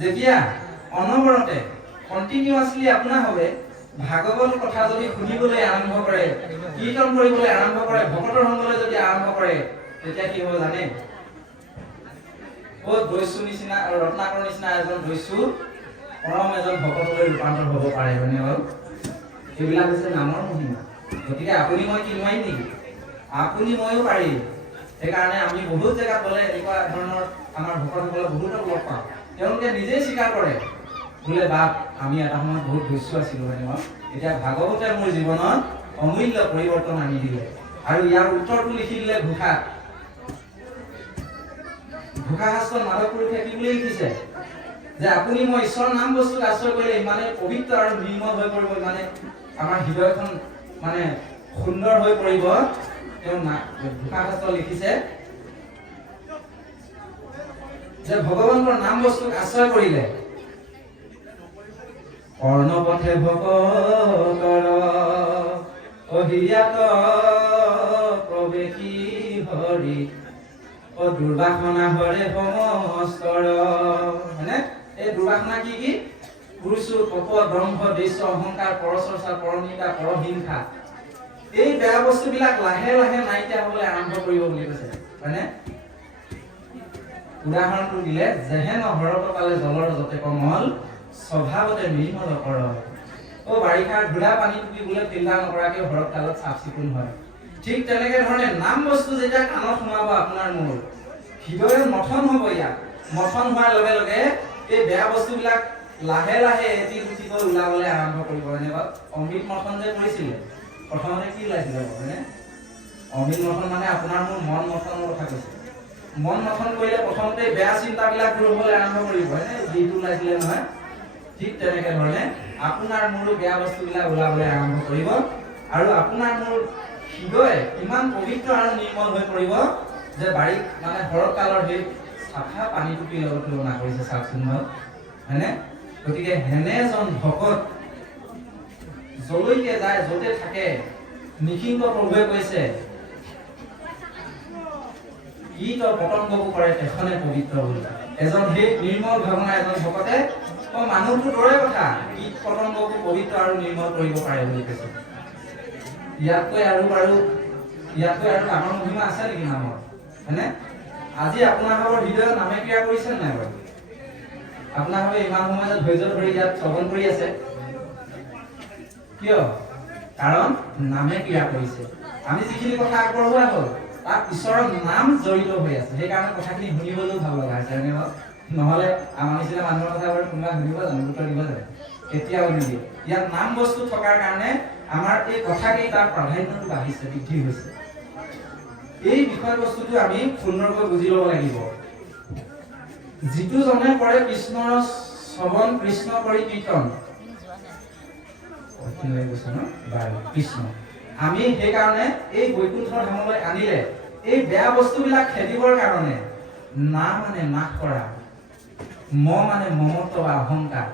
যেতিয়া অনবৰতে কণ্টিনিউৱাছলি আপোনাৰ হবে ভাগৱত কথা যদি শুনিবলৈ আৰম্ভ কৰে কীৰ্তন কৰিবলৈ আৰম্ভ কৰে ভকতৰ সংগলৈ যদি আৰম্ভ কৰে তেতিয়া কি হ'ব জানে ক'ত দৈসু নিচিনা আৰু ৰত্নাকৰ নিচিনা এজন দৈসু পৰম এজন ভকতলৈ ৰূপান্তৰ হ'ব পাৰে হয়নে বাৰু এইবিলাক হৈছে নামৰ মহিমা গতিকে আপুনি মই কি নোৱাৰিম নেকি আপুনি ময়ো পাৰিম সেইকাৰণে আমি বহুত জেগাত গ'লে এনেকুৱা ধৰণৰ আমাৰ ভকতসকলে বহুতক লগ পাওঁ তেওঁলোকে নিজেই স্বীকাৰ কৰে বোলে বাপ আমি এটা সময়ত বহুত দৈসু আছিলোঁ হয়নে বাৰু এতিয়া ভাগৱতে মোৰ জীৱনত অমূল্য পৰিৱৰ্তন আনি দিলে আৰু ইয়াৰ উত্তৰটো লিখি দিলে ঘোষাত ঘোষা শাস্ত্ৰত মাধৱ পুৰুষে কি বুলি লিখিছে যে আপুনি মই ঈশ্বৰৰ নাম বস্তুক আশ্ৰয় কৰিলে ইমানে পবিত্ৰ আৰু নিৰ্মল হৈ পৰিব ইমানে আমাৰ হৃদয়খন মানে সুন্দৰ হৈ পৰিব তেওঁ ঘোষা শাস্ত্ৰত লিখিছে যে ভগৱানৰ নাম বস্তুক আশ্ৰয় কৰিলে কৰ্ণপথে ভকতৰ অহিয়াত প্ৰৱেশী হৰি ও দুৰ্বাসনা হৰে সমস্তৰ মানে এই দুৰ্বাসনা কি কি পুৰুষৰ কপ ব্ৰহ্ম দৃশ্য অহংকাৰ পৰচৰ্চা পৰনিন্দা পৰহিংসা এই বেয়া বস্তুবিলাক লাহে লাহে নাইকিয়া হ'বলৈ আৰম্ভ কৰিব বুলি কৈছে হয়নে উদাহৰণটো দিলে যেহেন হৰত পালে জলৰ যতে কমল স্বভাৱতে নিৰ্মল কৰ ও বাৰিষাৰ ঘোলা পানী টুপি বোলে ফিল্টাৰ নকৰাকে হৰত কালত চাফ চিকুণ হয় ঠিক তেনেকে ধৰণে নাম বস্তু যেতিয়া কাণত সোমাব আপোনাৰ মোৰ হৃদয়ৰ মথন হ'ব ইয়াত মথন হোৱাৰ লগে লগে এই বেয়া বস্তুবিলাক লাহে লাহে এটি দুটিকৈ ওলাবলৈ আৰম্ভ কৰিব হয়নে বাৰু অমৃত মথন যে কৰিছিলে প্ৰথমতে কি ওলাইছিলে হয়নে অমৃত মথন মানে আপোনাৰ মোৰ মন মথনৰ কথা কৈছে মন মথন কৰিলে প্ৰথমতে বেয়া চিন্তাবিলাক দূৰ হ'বলৈ আৰম্ভ কৰিব হয়নে যিটো ওলাইছিলে নহয় ঠিক তেনেকে ধৰণে আপোনাৰ মোৰো বেয়া বস্তুবিলাক ওলাবলৈ আৰম্ভ কৰিব আৰু আপোনাৰ মোৰ হৃদয় ইমান পবিত্ৰ আৰু নিৰ্মল হৈ পৰিব যে বাৰিক মানে শৰৎ কালৰ সেই চাফা পানী টুপিৰ লগত তুলনা কৰিছে চাওকচোন হয়নে গতিকে হেনে এজন ভকত যলৈকে যায় য'তে থাকে নিসিংহ প্ৰভুৱে কৈছে কীট পতংগবোৰ কৰে তেখনে পবিত্ৰ বুলি এজন সেই নিৰ্মল ভাৱনা এজন ভকতে মানুহটো দৰে কথা কীট পতংগবোৰ পবিত্ৰ আৰু নিৰ্মল কৰিব পাৰে বুলি কৈছে ইয়াতকৈ আৰু ডাঙৰ মহিমা আছে নেকি নামৰ হয়নে আজি আপোনালোকৰ হৃদয়ত নামে ক্ৰিয়া কৰিছে নাই বাৰু আপোনালোকে ইমান সময় ধৈৰ্য ধৰি ইয়াত শ্ৰৱণ কৰি আছে কিয় কাৰণ নামে ক্ৰিয়া কৰিছে আমি যিখিনি কথা আগবঢ়োৱা হ'ল তাত ঈশ্বৰৰ নাম জড়িত হৈ আছে সেইকাৰণে কথাখিনি শুনিবলৈও ভাল লগা হৈছে হয়নে বাৰু নহ'লে আমাৰ নিচিনা মানুহৰ কথা বাৰু কোনোবা শুনিব জানো উত্তৰ দিব জানো কেতিয়াও নিদিয়ে ইয়াত নাম বস্তু থকাৰ কাৰণে আমাৰ এই কথাকেইটাৰ প্ৰাধান্যটো বাঢ়িছে বৃদ্ধি হৈছে এই বিষয়বস্তুটো আমি সুন্দৰকৈ বুজি ল'ব লাগিব যিটো জনে কৰে কৃষ্ণৰ শ্ৰৱণ কৃষ্ণ কৰি কীৰ্তন কৃষ্ণ আমি সেইকাৰণে এই বৈকুণ্ঠ ধামলৈ আনিলে এই বেয়া বস্তুবিলাক খেদিবৰ কাৰণে না মানে নাশ কৰা ম মানে মমত্ব বা অহংকাৰ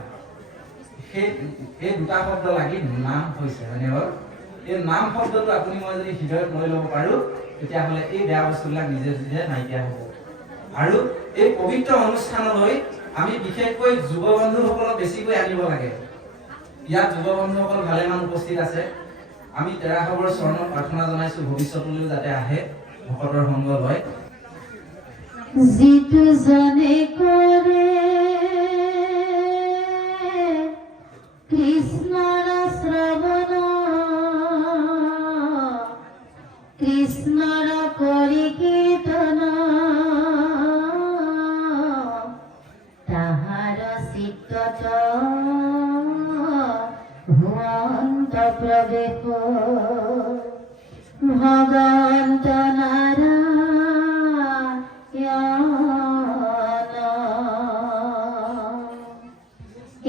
এই দুটা শব্দ লাগি নাম হৈছে হয়নে বাৰু এই নাম শব্দটো আপুনি মই যদি হৃদয়ত লৈ ল'ব পাৰো তেতিয়াহ'লে এই বেয়া বস্তুবিলাক নিজে নিজে নাইকিয়া হ'ব আৰু এই পবিত্ৰ অনুষ্ঠানলৈ আমি বিশেষকৈ যুৱ বন্ধুসকলক বেছিকৈ আনিব লাগে ইয়াত যুৱ বন্ধুসকল ভালেমান উপস্থিত আছে আমি তেৰাসৱৰ চৰণত প্ৰাৰ্থনা জনাইছো ভৱিষ্যতলৈও যাতে আহে ভকতৰ সংগ লয় যিটো জনে কৰে কৃষ্ণৰ শ্ৰৱণ কৃষ্ণৰ কৰি কীৰ্তন তাহাৰ চিত্তত ভুৱন্ত প্ৰৱেশ ভগৱন্ত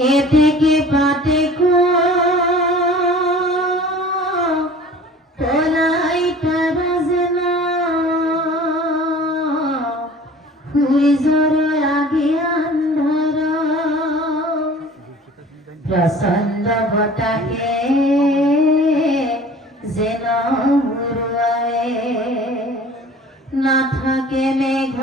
এতেকে পাতে পলাই তাৰাজনা হুইজৰ আগে আন্ধা লাগে যেন উৰুৱাই নাথাকে মেঘ